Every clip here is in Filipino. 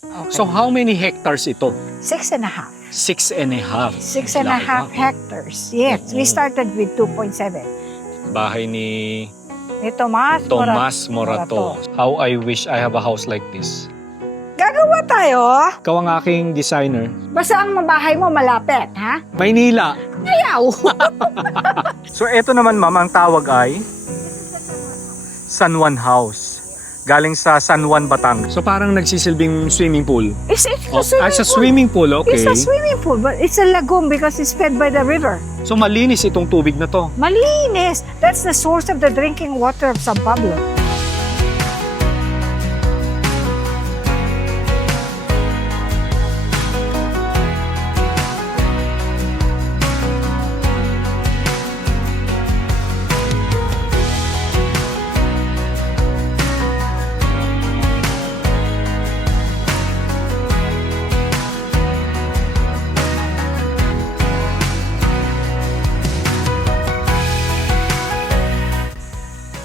Okay. So how many hectares ito? 6.5. 6.5. 6.5 hectares. Yes, we started with 2.7. Bahay ni Ni Tomas Tomas Morato. How I wish I have a house like this. Gagawa tayo. Ikaw ang aking designer. Basta ang mabahay mo malapit, ha? Maynila. Ayaw. So eto naman ma'am, ang tawag ay San Juan House. Galing sa San Juan, Batangas. So parang nagsisilbing swimming pool. It's Oh, a swimming as a pool. swimming pool, okay. It's a swimming pool, but it's a lagoon because it's fed by the river. So malinis itong tubig na to. Malinis. That's the source of the drinking water of San Pablo.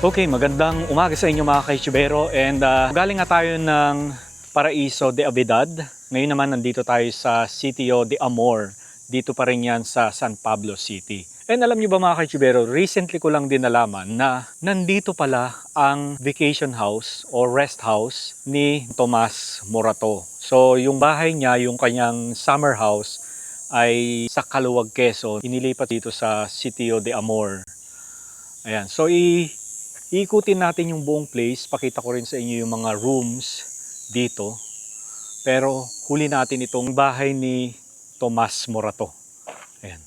Okay, magandang umaga sa inyo mga kaitsubero, and galing nga tayo ng Paraiso de Avedad. Ngayon naman nandito tayo sa Sitio de Amor. Dito pa rin yan sa San Pablo City. And alam niyo ba mga kaitsubero, recently ko lang din nalaman na nandito pala ang vacation house o rest house ni Tomas Morato. So yung bahay niya, yung kanyang summer house ay sa Caluwag, Quezon. Inilipat dito sa Sitio de Amor. Ayan, so iikutin natin yung buong place. Pakita ko rin sa inyo yung mga rooms dito. Pero huli natin itong bahay ni Tomas Morato. Ayan.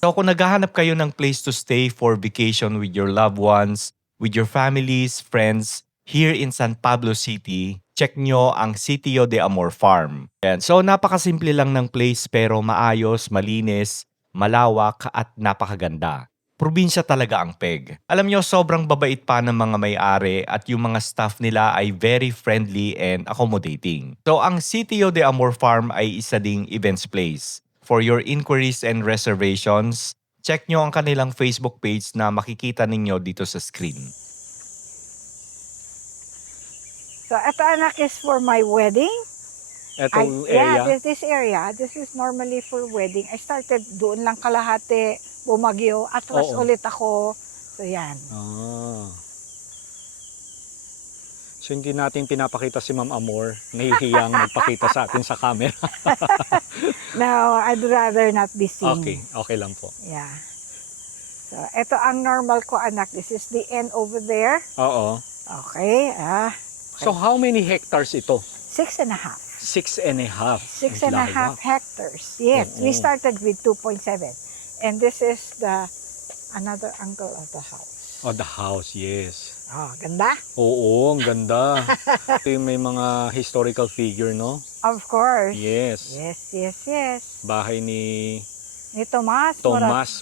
So kung naghahanap kayo ng place to stay for vacation with your loved ones, with your families, friends, here in San Pablo City, check nyo ang Sitio de Amor Farm. Ayan. So napakasimple lang ng place pero maayos, malinis, malawak at napakaganda. Probinsya talaga ang PEG. Alam nyo, sobrang babait pa ng mga may-ari at yung mga staff nila ay very friendly and accommodating. So ang Sitio de Amor Farm ay isa ding events place. For your inquiries and reservations, check nyo ang kanilang Facebook page na makikita ninyo dito sa screen. So, ito anak is for my wedding. Etong Yeah, area. this area. This is normally for wedding. I started doon lang kalahati, bumagyo, atras Oo. ulit ako. So, yan. Ah. So hindi natin pinapakita si Ma'am Amor. Nahihiyang magpakita sa atin sa camera. No, I'd rather not be seen. Okay, okay lang po. Yeah. So, ito ang normal ko anak. This is the end over there. Oo. Okay. So how many hectares ito? 6.5. 6.5. 6.5 hectares. Yes, we Oo. started with 2.7. And this is the another angle of the house. Oh, the house, yes. Oh, ganda? Oo, ang ganda. Ito yung may mga historical figure, no? Of course. Yes. Yes. Bahay ni Ni Tomas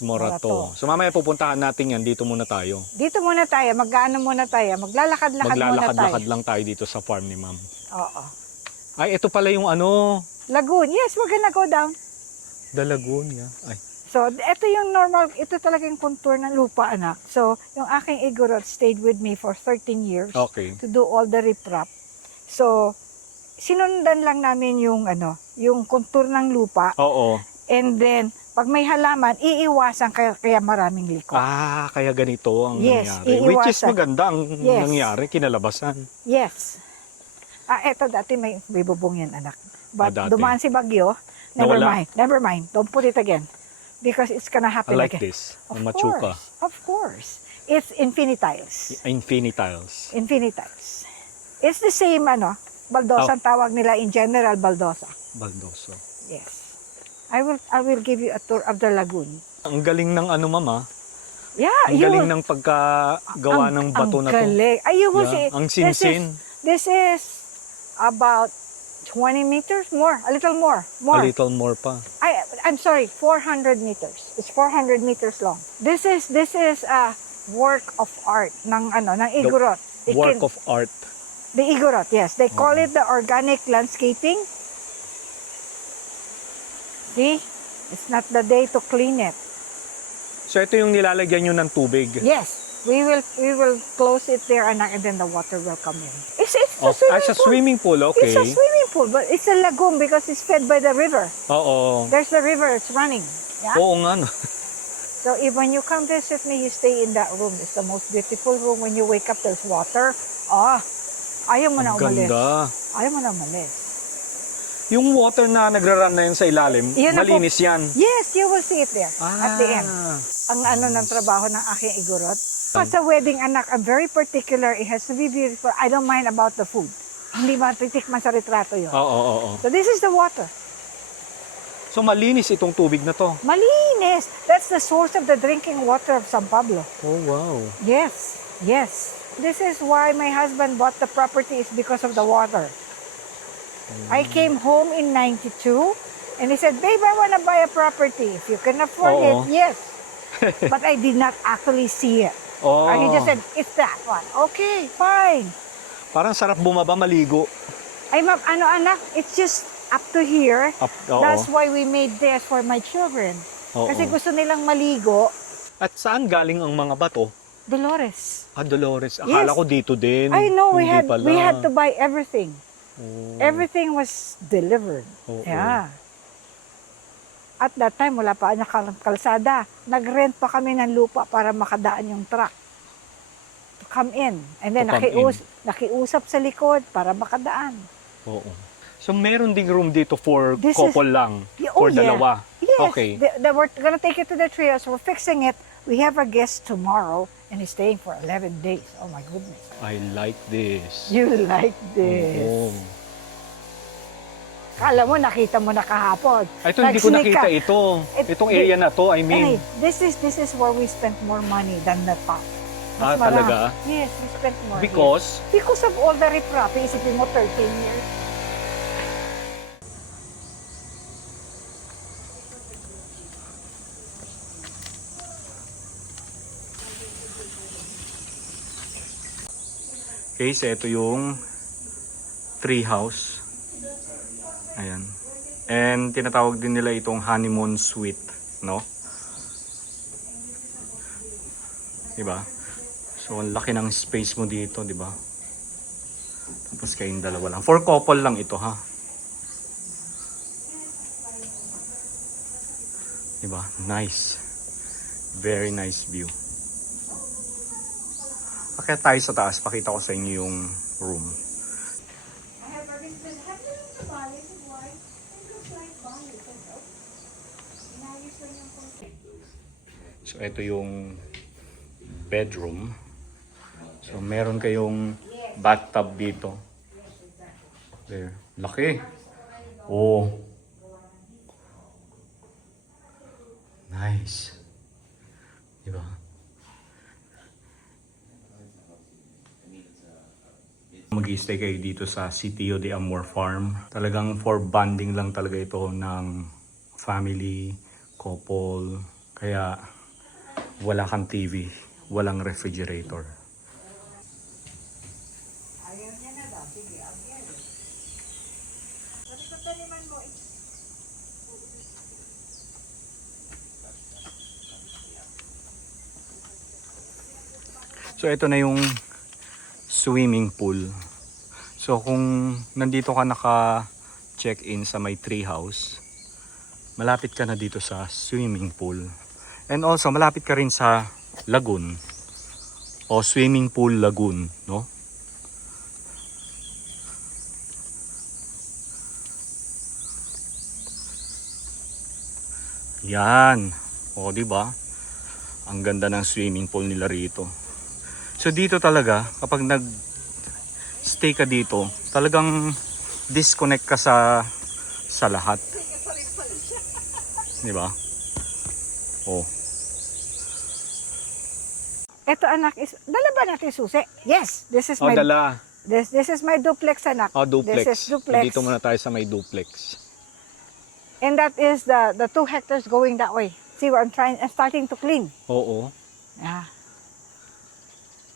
Morato. So mamaya pupuntahan natin yan. Dito muna tayo. Dito muna tayo, mag-ano muna tayo, maglalakad-lakad muna tayo. Maglalakad-lakad lang tayo dito sa farm ni Ma'am. Oo. Ay, ito pala yung ano, Lagoon. Yes, we're gonna go down. the lagoon. Yeah. Ay. So, ito yung normal, ito talaga yung contour ng lupa, anak. So, yung aking igorot stayed with me for 13 years Okay. to do all the riprap. So, sinundan lang namin yung yung contour ng lupa. Oo. And then, pag may halaman, iiwasan kaya maraming liko. Ah, kaya ganito ang Yes, nangyari. Which is iiwasan. maganda ang Yes. nangyari, kinalabasan. Yes. Eto dati may bubong yan, anak. But dati. dumaan si Bagyo. Never Nawala. mind. Never mind. Don't put it again. Because it's gonna I happen like again. this. Of Ang machuka. course. Of course. It's infinitiles. Infinitiles. Infinitiles. It's the same, baldosa ang tawag nila in general, baldosa. Baldoso. Yes. I will give you a tour of the lagoon. Ang galing ng mama. Yeah, Ang galing ng pagkagawa ng bato na to. galing. Ay, you will Yeah, see. ang sinsin. This is about 20 meters more, a little more. A little more pa. I'm sorry, 400 meters. It's 400 meters long. This is a work of art ng Igorot. Work of art. The Igorot, yes. They call it the organic landscaping. See? It's not the day to clean it. So ito yung nilalagyan nyo ng tubig. Yes. We will close it there and then the water will come in. It's a As a swimming pool. swimming pool, okay. It's a swimming pool, but it's a lagoon because it's fed by the river. Oo. There's the river, it's running. Yeah? Oo nga, no? So if when you come visit me, you stay in that room. It's the most beautiful room. When you wake up, there's water. Ayaw mo na Ang umalis. ganda. Ayaw mo na umalis. Yung water na nagra-run na yun sa ilalim, Yun na po. malinis yan. Yes, you will see it there at the end. Ang ano ng trabaho ng aking igorot. Sa wedding anak, I'm very particular. It has to be beautiful. I don't mind about the food. Hindi matitikman sa retrato yun. Oo. So this is the water. So malinis itong tubig na to. Malinis. That's the source of the drinking water of San Pablo. Oh, wow. Yes, yes. This is why my husband bought the property is because of the water. I came home in 92 and he said, babe, I want to buy a property. If you can afford Oo. it, yes. But I did not actually see it. Oh. He just said, it's that one. Okay, fine. Parang sarap bumaba, maligo. Ay, ma'am, ano anak, it's just up to here. Oo. That's why we made this for my children. Oo. Kasi gusto nilang maligo. At saan galing ang mga bato? Dolores. Dolores. Akala Yes. ko dito din. I know, we Hindi had pala. we had to buy everything. Oh. Everything was delivered. Oo. Yeah. At that time, wala pa ang kalsada. Nag-rent pa kami ng lupa para makadaan yung truck. To come in. And then To come nakiusap sa likod para makadaan. Oo. So meron ding room dito for This couple lang? Yeah, For yeah. dalawa? Yes. Okay. We're gonna take it to the trios. We're fixing it. We have a guest tomorrow and he's staying for 11 days. Oh my goodness. I like this. You like this. Oo. Kala mo, nakita mo na kahapon. Ay, ito hindi ko Nag-sneak nakita ka. ito. Itong area na to, I mean. Hey, this is where we spent more money than the top. Mas Talaga? Yes, we spent more. Because? Yes. Because of all the riprap, isipin mo 13 years. Okay, so ito yung tree house. Ayan. And tinatawag din nila itong honeymoon suite, no? Diba? So, ang laki ng space mo dito, diba? Tapos kayong dalawa lang. For couple lang ito, ha? Diba? Nice. Very nice view. Akit tayo sa taas, pakita ko sa inyo yung room. So ito yung bedroom. So meron kayong bathtub dito. There. Laki. Oh. Nice. Diba? Mag-stay kayo dito sa Sitio de Amor Farm. Talagang for bonding lang talaga ito ng family, couple. Kaya wala kang TV, walang refrigerator. So ito na yung swimming pool. So kung nandito ka naka-check-in sa may tree house, malapit ka na dito sa swimming pool. And also malapit ka rin sa lagoon o swimming pool lagoon, no? Yan. O, di ba? Ang ganda ng swimming pool nila rito. So dito talaga, kapag nag-stay ka dito, talagang disconnect ka sa lahat. Di ba? Oh. Ito anak is, dala ba natin susi? Yes, this is my Dala. this is my duplex anak. Duplex. This is duplex. Dito muna tayo sa may duplex. And that is the 2 hectares going that way. See where I'm starting to clean. Oo. Yeah.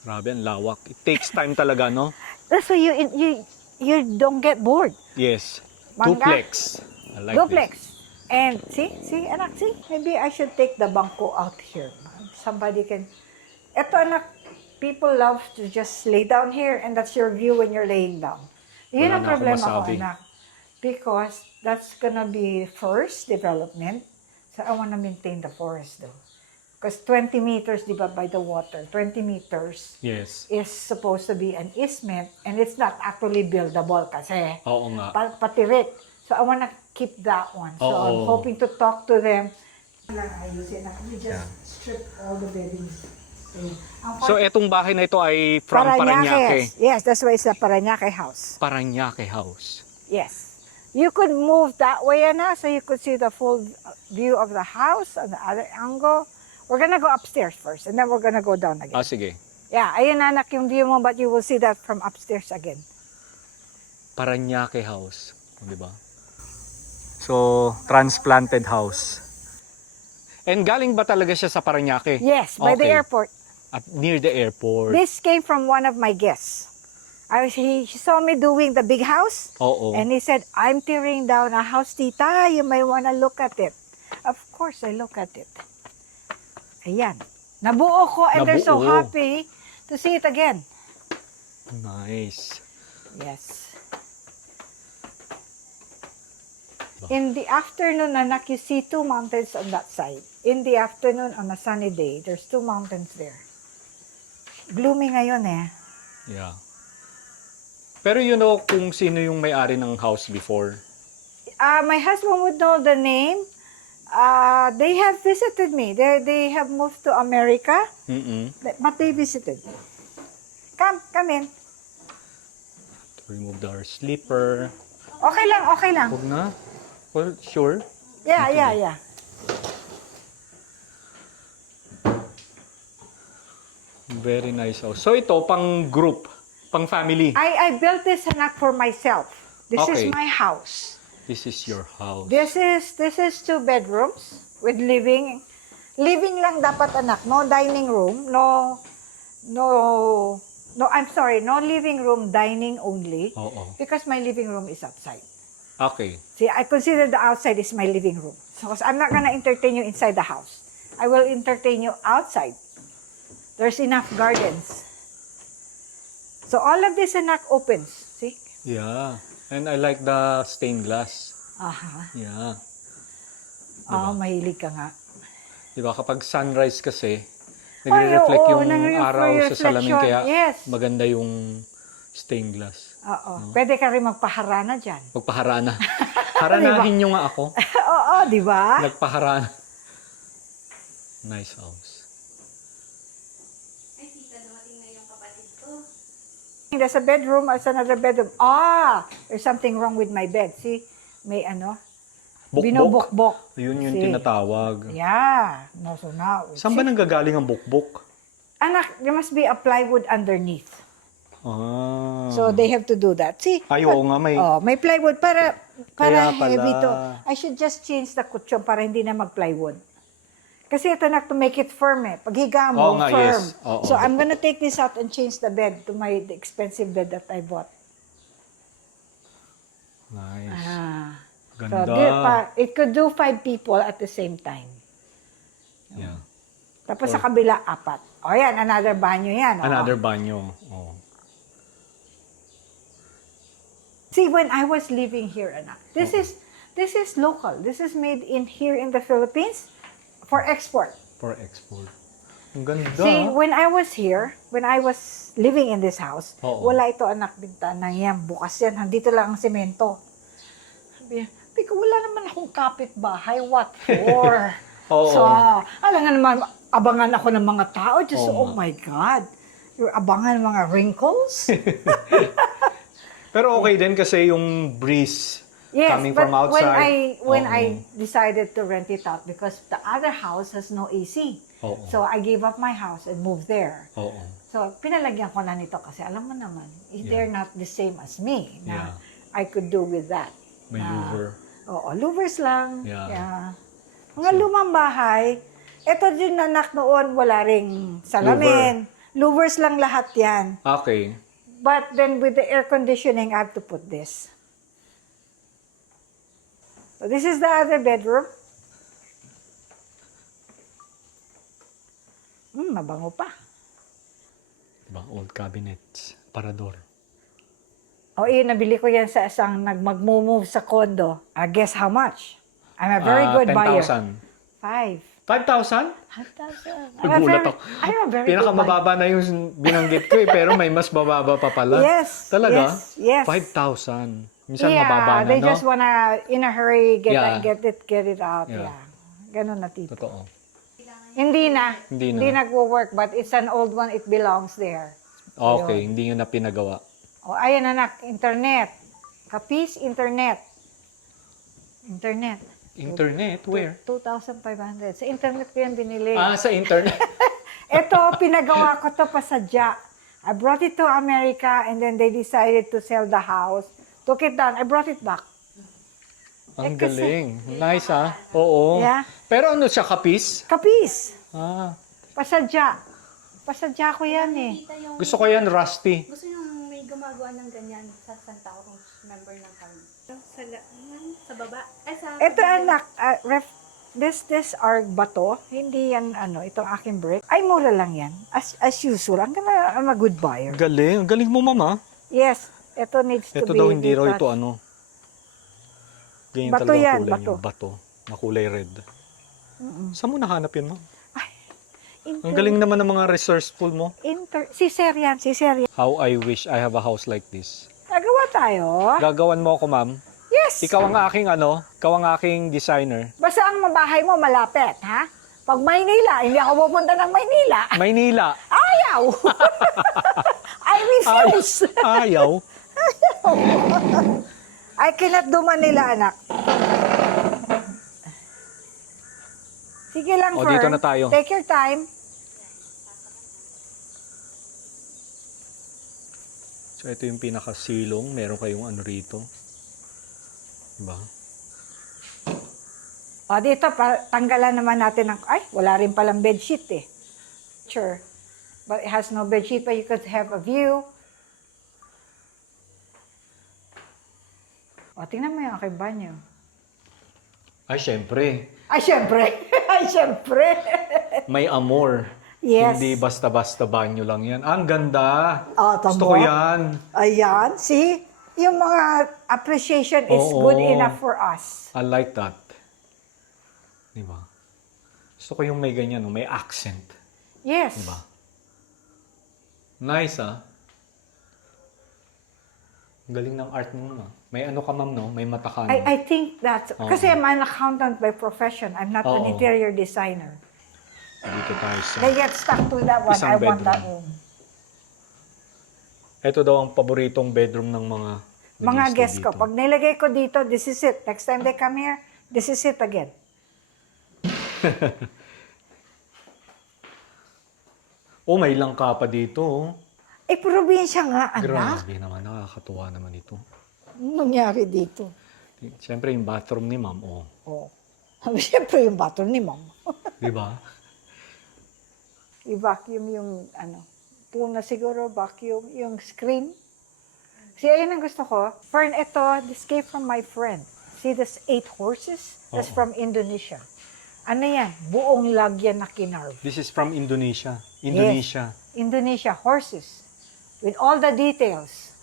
Grabe, ang lawak. It takes time talaga, no? That's why you don't get bored. Yes. Mangga. Duplex. I like Duplex. this. And see, anak, see? Maybe I should take the bangko out here. Somebody can. Ito anak, people love to just lay down here and that's your view when you're laying down. Yun Wala ang na akong problema ko masabi. anak. because that's gonna be first development. So I want to maintain the forest though. Because 20 meters, di ba, by the water, 20 meters Yes. is supposed to be an easement and it's not actually buildable kasi Oo nga. patirik. So I want to keep that one. So I'm Oo. hoping to talk to them. Lang ayusin na. We just strip all the beddings. So, etong bahay na ito ay from Parañaque. Yes, that's why it's the Parañaque house. Parañaque House. Yes. You could move that way, Anna, so you could see the full view of the house on the other angle. We're gonna go upstairs first, and then we're gonna go down again. Sige. Yeah, ayun anak yung view mo, but you will see that from upstairs again. Parañaque House. Di ba? So, transplanted house. And galing ba talaga siya sa Parañaque? Yes, by the Okay. airport. At near the airport. This came from one of my guests. He saw me doing the big house, Oo. and he said, I'm tearing down a house, tita. You may wanna look at it. Of course, I look at it. Ayan. Nabuo ko, and they're so Nabuo. happy to see it again. Nice. Yes. In the afternoon, anak, you see two mountains on that side. In the afternoon, on a sunny day, there's two mountains there. Gloomy ngayon eh. Yeah. Pero you know kung sino yung may-ari ng house before? My husband would know the name. They have visited me. They have moved to America, but they visited me. Come in. Remove our slipper. Okay lang, okay lang. Huwag na. Well, sure. Yeah. Very nice house. So ito, pang group, pang family. I built this anak for myself. This Okay. is my house. This is your house. This is 2 bedrooms with living. Living lang dapat anak, no dining room, no I'm sorry, no living room, dining only. Oo. Because my living room is outside. Okay. See, I consider the outside is my living room. So I'm not gonna entertain you inside the house. I will entertain you outside. There's enough gardens. So all of this anak opens. See? Yeah. And I like the stained glass. Aha. Yeah. Oh, mahilig ka nga. Diba kapag sunrise kasi, Ay, nagre-reflect oo, yung nagre-reflect araw sa salamin reflection. kaya Yes. maganda yung stained glass. Oo. Pwede ka rin magpaharana dyan. Magpaharana. Haranahin nyo nga ako. Oo, di ba? Nagpaharana. Nice house. There's a bedroom, there's another bedroom. There's something wrong with my bed. See? May ano? Bukbok. Binubukbok. Yun yung See? tinatawag. Yeah. No, so now. Saan ba nanggagaling ang bukbok? Anak, there must be a plywood underneath. Ah. So they have to do that. See? Ay, oo nga, may... May plywood para Kaya pala. heavy to. I should just change the kutsyon para hindi na mag-plywood. Kasi ito na to make it firm eh. Pag higa mo, Oo nga, firm. yes. Oo. So I'm gonna take this out and change the bed to the expensive bed that I bought. Nice. So Ganda. it could do 5 people at the same time. Yeah. Tapos sa kabila, 4. O yan, another banyo yan. Another banyo. Oh. See, when I was living here, anak, this is local. This is made here in the Philippines for export. For export. Ang ganda. See, when I was here, when I was living in this house, Oo. wala ito anak bintana yan. Bukas yan. Nandito lang ang semento. Sabi niya, Piko, wala naman akong kapitbahay. What for? Oo. So, alam nga naman, abangan ako ng mga tao. Just, Oo oh my God. You're abangan mga wrinkles? Pero okay din kasi yung breeze Yes, coming but from outside. when Oo. I decided to rent it out because the other house has no AC. Oo. So I gave up my house and moved there. Oo. So pinalagyan ko na nito kasi alam mo naman, they're not the same as me. Na Yeah. I could do with that. May louver. Oo, louvers lang. Yeah. Mga lumang bahay. Ito din anak noon, wala ring salamin. Louvers lang lahat yan. Okay. But then with the air conditioning, I have to put this. So this is the other bedroom. Mabango pa. Diba? Old cabinets. Parador. O yun, nabili ko yan sa isang mag-move sa condo. Guess how much? I'm a very good buyer. 10,000. 5,000. 5,000? 5,000. Nagulat ako. I'm a very good buyer. Pinakamababa na yung binanggit ko pero may mas bababa pa pala. Yes. Talaga? Yes. 5,000. Minsan Yeah, mababa na, they no? just wanna, in a hurry, get Yeah. it out. Yeah. Yeah. Ganun na tipo. Totoo. Hindi na. Hindi na. Hindi nagwo-work, but it's an old one, it belongs there. Okay, hindi nyo na pinagawa. O, ayan anak, internet. Kapis, internet. Internet. Internet? Where? 2,500. Sa internet ko yan binili. Sa internet. Ito, pinagawa ko to pasadya. I brought it to America and then they decided to sell the house. Took it down. I brought it back. Ang kasi- galing. Nice, ha? Oo. Yeah. Pero ano siya, kapis? Kapis. Pasadya. Pasadya ko yan eh. Gusto ko yan, rusty. Gusto nyo may gumagawa ng ganyan sa Santa Cruz, member ng kami. Sa baba? Sa Ito anak, this are bato. Hindi yan itong aking brick. Ay, mura lang yan. As usual. I'm a good buyer. Galing. Galing mo, mama. Yes. Ito needs to Ito be daw, hindi raw retouched. ito Ganyan Bato talaga yan, kulay bato. niya. Bato. Na kulay red. Saan mo nahanap yun, ma'am? Ang Inter- galing naman ng mga resourceful mo. Si Sir yan. How I wish I have a house like this. Nagawa tayo. Gagawan mo ako, ma'am. Yes. Ikaw ang aking designer. Basta ang mabahay mo malapit, ha? Pag Maynila, hindi ako pupunta ng Maynila. Maynila. Ayaw! I refuse! Ayaw. I cannot do Manila, anak. Sige lang, O, Fern. dito na tayo. Take your time. So, ito yung pinakasilong. Meron kayong rito. Diba? O, dito, tanggalan naman natin ng... Ay, wala rin palang bedsheet eh. Sure. But it has no bedsheet, but you could have a view. O, tingnan mo yung aking banyo. Ay, syempre. Ay, syempre. Ay, syempre. May amor. Yes. Hindi basta-basta banyo lang yan. Ang ganda. Tama. Gusto ko yan. Ayan, see? Yung mga appreciation is Oo. good enough for us. I like that. Diba? Gusto ko yung may ganyan, may accent. Yes. Diba? Nice, ah. Galing ng art mo, ah. May ka, ma'am, no? May mata ka, no? I think that's... Oo. Kasi I'm an accountant by profession. I'm not an Oo. interior designer. Dito tayo sa... They get stuck to that one. Isang I want that bedroom. room. Ito daw ang paboritong bedroom ng mga Mga nag-i-stay guests ko, dito. pag nilagay ko dito, this is it. Next time they come here, this is it again. May langka pa dito, oh. Probinsya nga, anak. Grabe naman, nakakatuwa naman ito. Anong nangyari dito? Siyempre, yung bathroom ni ma'am, Oh. Siyempre yung bathroom ni mom. Di ba? I-vacuum yung puna siguro, vacuum, yung screen. See, ayun ang gusto ko. Fern, ito, this came from my friend. See this 8 horses? That's Oo. from Indonesia. Ano yan? Buong lagyan na kinarve. This is from Indonesia. Indonesia, horses. With all the details.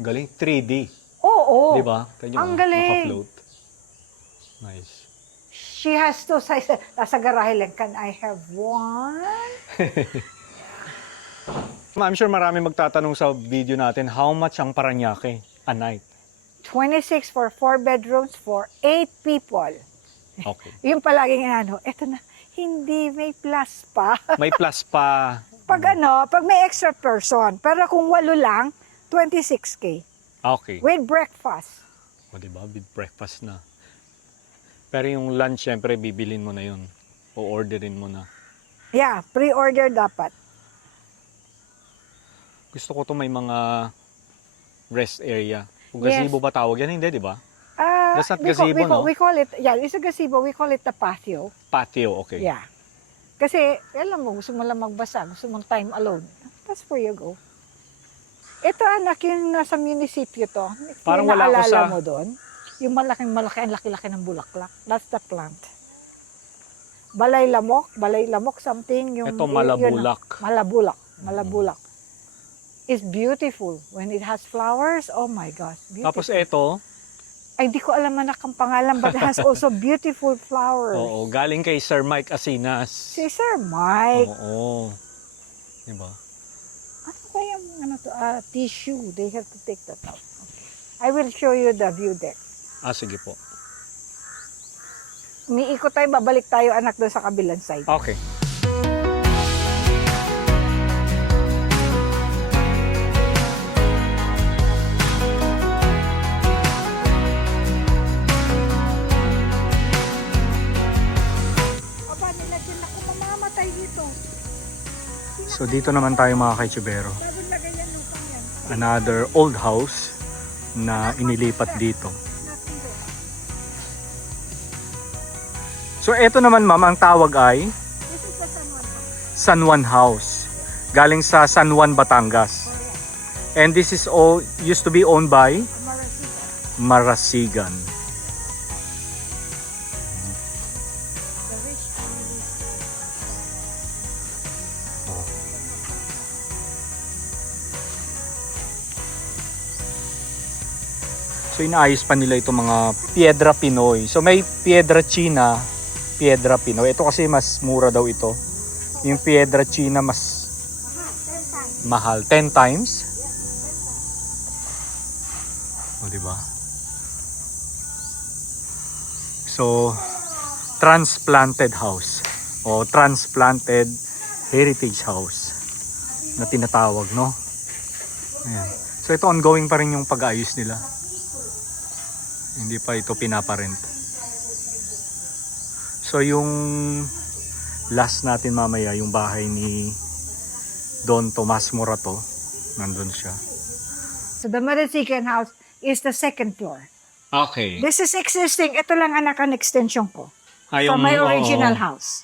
Galing, 3D. Oo. Di ba? Kanya, Ang galing. Naka-float. Nice. She has two sizes. Nasa garahe lang, can I have one? I'm sure marami magtatanong sa video natin, how much ang Paranaque a night? 26 for 4 bedrooms for 8 people. Okay. Yung palaging eto na, hindi, may plus pa. May plus pa. Pag may extra person. Pero kung 8 lang, 26K. Okay. With breakfast. O diba, with breakfast na. Pero yung lunch, syempre, bibilin mo na yun. O orderin mo na. Yeah, pre-order dapat. Gusto ko to may mga rest area. Kung Yes. gazebo ba tawag yan? Hindi, di ba? That's not we gazebo, no? We call it, yeah, it's a gazebo. We call it the patio. Patio, okay. Yeah. Kasi, alam mo, gusto mo lang magbasa, gusto mong time alone. That's where you go. Ito, anak, yung nasa munisipyo to. Parang wala ako Pinaalala sa- mo doon. Yung malaking-malaki, ang laki-laki ng bulaklak. That's the plant. Balay lamok something. Yung, Ito, malabulak. Malabulak. is beautiful. When it has flowers, oh my gosh, beautiful. Tapos ito, Ay, di ko alam anak ang pangalan, but it has also beautiful flowers. oo, galing kay Sir Mike Asinas. Si Sir Mike. Oo. Diba? Ano kaya ano to? Tissue. They have to take that out. Okay. I will show you the view deck. Sige po. Umiikot tayo, babalik tayo anak doon sa kabilang side. Okay. Aba, nilagyan ako mamamatay dito. So dito naman tayo mga kaichubero. Bagong lagay yan lupang yan. Another old house na inilipat dito. Nothing there. So ito naman ma'am, ang tawag ay This is the San Juan House. San Juan House. Galing sa San Juan, Batangas. And this is all used to be owned by Marasigan. Marasigan. The rich family. So inaayos pa nila itong mga Piedra Pinoy. So may Piedra China, Piedra Pinoy. Ito kasi mas mura daw ito. Yung Piedra China mas mahal. 10 times. O, diba? So, transplanted house. O, transplanted heritage house na tinatawag, no? Ayan. So, ito ongoing pa rin yung pag-ayos nila. Hindi pa ito pinaparent. So yung last natin mamaya, yung bahay ni Don Tomas Morato, nandun siya. So the Marasigan house is the second floor. Okay. This is existing. Ito lang anak ang extension ko. Yung, From my original oo. house.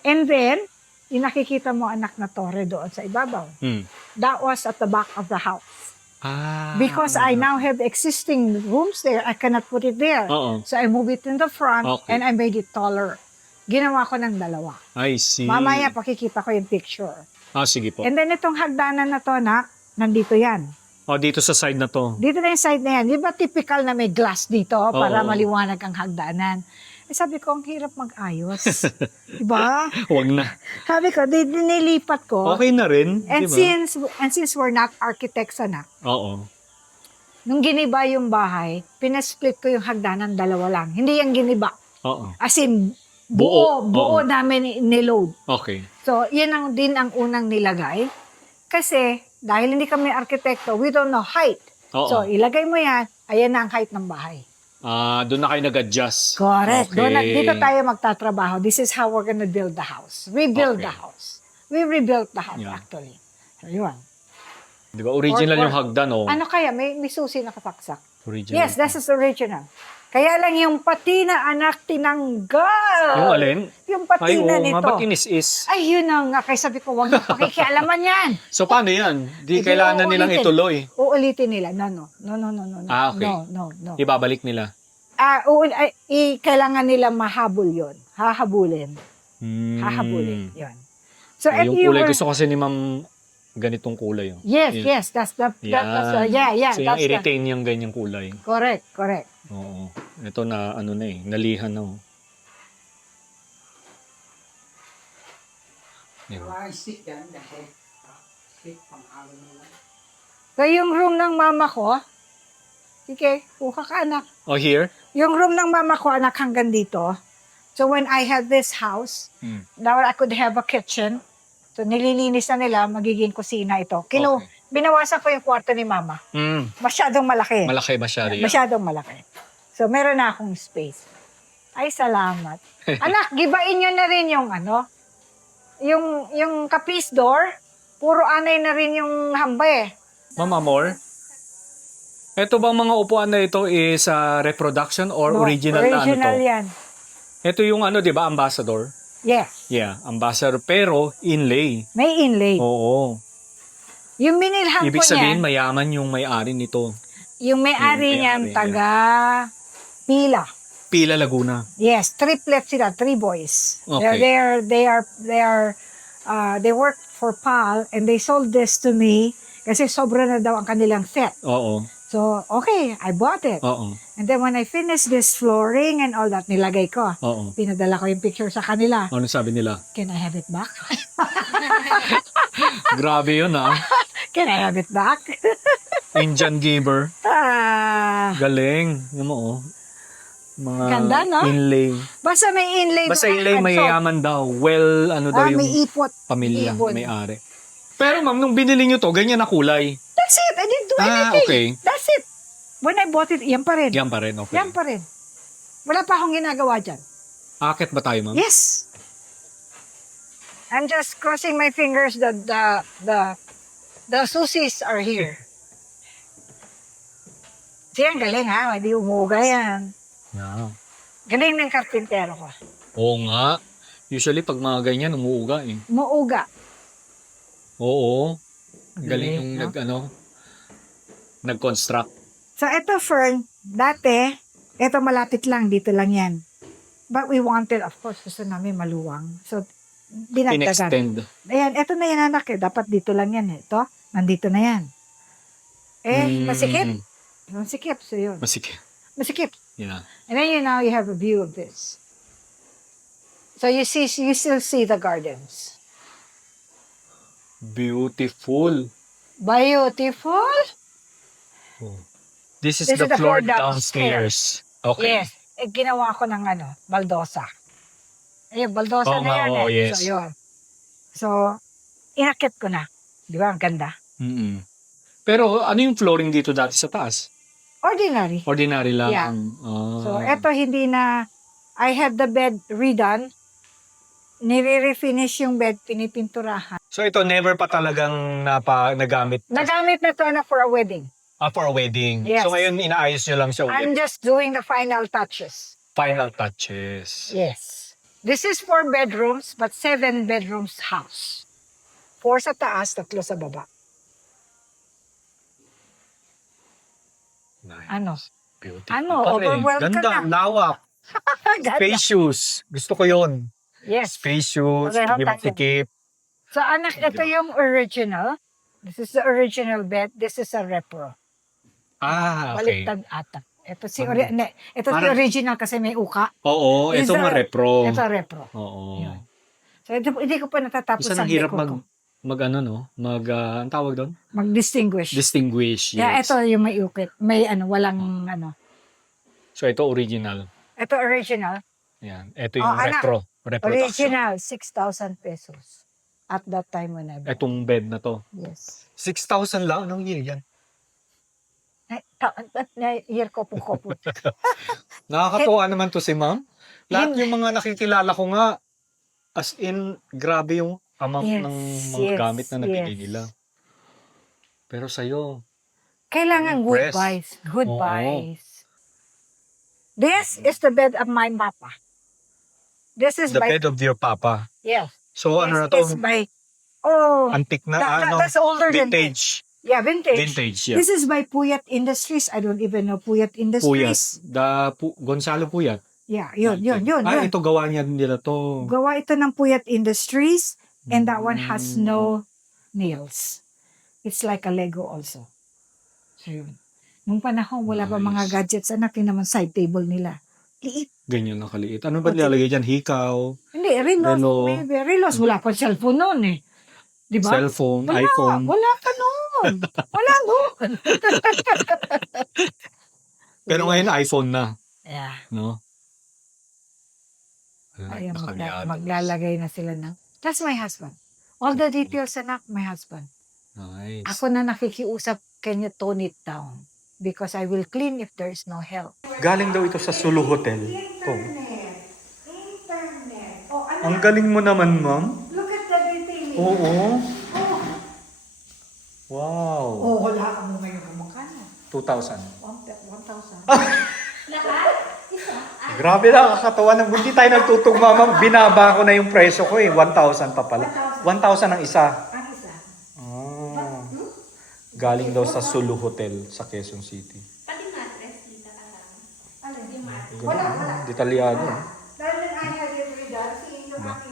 And then, yung nakikita mo anak na torre doon sa ibabaw. Hmm. That was at the back of the house. Ah. Because I now have existing rooms there, I cannot put it there. Oo. So I move it in the front Okay. and I made it taller. Ginawa ko ng dalawa. I see. Mamaya pakikita ko yung picture. Sige po. And then itong hagdanan na to, anak, nandito yan. Dito sa side na to. Dito na yung side na yan. Di ba typical na may glass dito para Oo. maliwanag ang hagdanan? Sabi ko, ang hirap mag-ayos. Diba? Huwag na. Sabi ko, nilipat ko. Okay na rin. And diba? since we're not architects, anak, Oo. nung giniba yung bahay, pinasplit ko yung hagdanan, dalawa lang. Hindi yung giniba. Oo. As in, Buo. buo Oo. namin niload. Okay. So, yan ang din ang unang nilagay. Kasi, dahil hindi kami arkitekto, we don't know height. Oo. So, ilagay mo yan, ayan na ang height ng bahay. Doon na kayo nag-adjust. Correct. Okay. Dito tayo magtatrabaho. This is how we're gonna build the house. Rebuild Okay. the house. We rebuilt the house, Yeah. actually. So, yun. Di ba? Original Or- yung hagdan, oh. Ano kaya? May susi na kapaksak. Original. Yes, this is original. Kaya lang yung patina, anak, tinanggal. Yung alin? Yung Ay, patina oo. nito. Ba't inis-is? Ay, yun na nga. Kaya sabi ko, huwag na pakikialaman yan. So, paano yan? Di Hindi, kailangan na nilang uulitin. ituloy. Uulitin nila. No. Okay. No. Ibabalik nila. Kailangan nila mahabol yon. Hahabulin. Hmm. Hahabulin. Yun. So, Yung ito kulay, yung- gusto kasi ni ma'am ganitong kulay. Oh. Yes, Yeah. yes. That's Yan. yeah. So, yung That's i-retain yung ganyang kulay. correct. Oo. Ito na, ano na eh, nalihan na. Oh. Diba? So, yung room ng mama ko, sige, kuha ka anak. Oh, here? Yung room ng mama ko, anak, hanggang dito. So, when I had this house, Hmm. now I could have a kitchen. So, nililinis na nila, magiging kusina ito. Okay. Binawasan ko yung kwarto ni mama. Masyadong malaki. Malaki masyado yan. Masyadong malaki. So, meron na akong space. Ay, salamat. Anak, gibain nyo na rin yung yung kapis door, puro anay na rin yung hamba eh. Ma'am Amor, ito bang mga upuan na ito is reproduction or No, original na ano original to? yan. Ito yung ano, di ba, ambassador? Yes. Yeah, ambassador, pero inlay. May inlay. Oo. Yung binilhan Ibig ko sabihin, niyan, mayaman yung may-ari nito. yung may-ari yung niyan, may-ari taga Pila. Pila Laguna. Yes, triplets sila, 3 boys. Okay. They work for PAL and they sold this to me Kasi sobra na daw ang kanilang set. Oo. So, okay, I bought it. Oo. And then when I finished this flooring and all that, nilagay ko. Oo. Pinadala ko yung picture sa kanila. Ano sabi nila? Can I have it back? Grabe yun ah. Can I have it back? Indian giver. Ah, Galing. Yung mo oh. Mga Ganda, no? inlay. basta may inlay. Basta doon. inlay And so, mayayaman daw. Well, ano daw yung may ipot. pamilya, ibon. may-ari. Pero ma'am, nung binili nyo to, ganyan na kulay. That's it. I didn't do anything. Okay. That's it. When I bought it, yan pa rin. Yan pa rin, okay. Yan pa rin. Wala pa akong ginagawa dyan. Akit ba tayo, ma'am? Yes. I'm just crossing my fingers that the susis are here. Siya, ang galing ha. Hindi umuga yan. Yeah. Galing ng karpintero ko. Oo nga. Usually, pag mga ganyan, umuuga eh. Muuga. Oo. Galing Galing, yung no? nag-construct. So, ito, Fern, dati, ito malapit lang, dito lang yan. But we wanted, of course, gusto namin maluwang. So, dinagdagan. In-extend. Ayan, ito na yan, anak. Dapat dito lang yan. Ito, nandito na yan. Masikip. Masikip, so yun. Masikip. Masikip. Yeah. And then you have a view of this. So you still see the gardens. Beautiful. Beautiful. This is This the is the floor floor downstairs. Okay. Yes. Ginawa ko ng baldosa. Ayun, baldosa Oo na nga, yan oo, eh. yes. So yun. So, inakit ko na. Di ba? Ang ganda. Mm-mm. Pero ano yung flooring dito dati sa taas? Ordinary. Ordinary lang. Yeah. Ah. So, eto hindi na, I had the bed redone. Nire-refinish yung bed, pinipinturahan. So ito never pa talagang nagamit Nagamit na to for a wedding. for a wedding. Yes. So ngayon inaayos nyo lang siya ulit. I'm just doing the final touches. Final touches. Yes. This is 4 bedrooms, but 7 bedrooms house. 4 sa taas, 3 sa baba. Nice. Ano? Beautiful. Ano? Pa rin. Overwhelmed ka Ganda, na. lawak. Ganda. Spacious. Gusto ko yon. Yes. Spacious, Pareho hindi tayo. masikip. So, anak, ito yung original. This is the original bed. This is a repro. Ah, okay. Baliktad ata. Ito si ito si Parang- original kasi may uka. Oo, Is ito a- nga repro. Ito repro. Oo. Yun. So, hindi ko pa natatapos Basta ang hirap dekor ko. ang tawag doon? Mag-distinguish. Distinguish. Yeah, Yes. ito yung may ukit. May walang So ito original. Ito original. Yan. Ito yung anak. repro. Reproduction. Original, 6,000 pesos. At that time when I bought. Itong bed na to. Yes. 6,000 lang? Anong year yan? Year ko po. Nakakatuwa naman to si ma'am. Lahat yung mga nakikilala ko nga, as in, grabe yung amount Yes, ng mga yes, gamit na nabili yes. nila. Pero sa'yo, Kailangan good Impressed. buys. Good Oo. buys. This is the bed of my papa. This is the by... bed of your papa. Yes. So ano na This to? is by... Oh, Antique na, that's older than... vintage. Yeah, vintage. Vintage, yeah. This is by Puyat Industries. I don't even know Puyat Industries. Gonzalo Puyat. Yeah, yun. Ito gawa niya nila to. Gawa ito ng Puyat Industries and that one has no nails. It's like a Lego also. So yun. Nung panahon, wala pa mga Nice. gadgets. Anak, yun naman side table nila. Liit. Ganyan na kaliit. Ano ba nilalagay dyan? Hikaw, Hindi, relos. Relo. Maybe, relos. Wala pa cellphone noon eh. Di ba? cellphone, Wala, iPhone. wala pa noon. Wala noon. Pero ngayon iPhone na. Yeah. No? Ayan, Nakamiado. maglalagay na sila ng... That's my husband. All the details, anak, my husband. Nice. Ako na nakikiusap, can you tone it down? Because I will clean if there is no help. Galing daw ito sa Sulu Hotel. Ito. Internet. Oh, Ang galing mo naman, ma'am. look at the detailing. Oo. Wow. Oh, wala ka mo ngayon kumakano. 2,000. 1,000. Grabe na, kakatawa ng hindi tayo nagtutugma, ma'am. Binaba ko na yung presyo ko eh. 1,000 pa pala. 1,000 ang isa. Ang isa. Ah. Galing daw sa Sulu Hotel sa Quezon City. Pati mattress, dito ka lang. Alin? Yung mattress. Wala. Detalyado. Dahil when I had it redone, si yung aking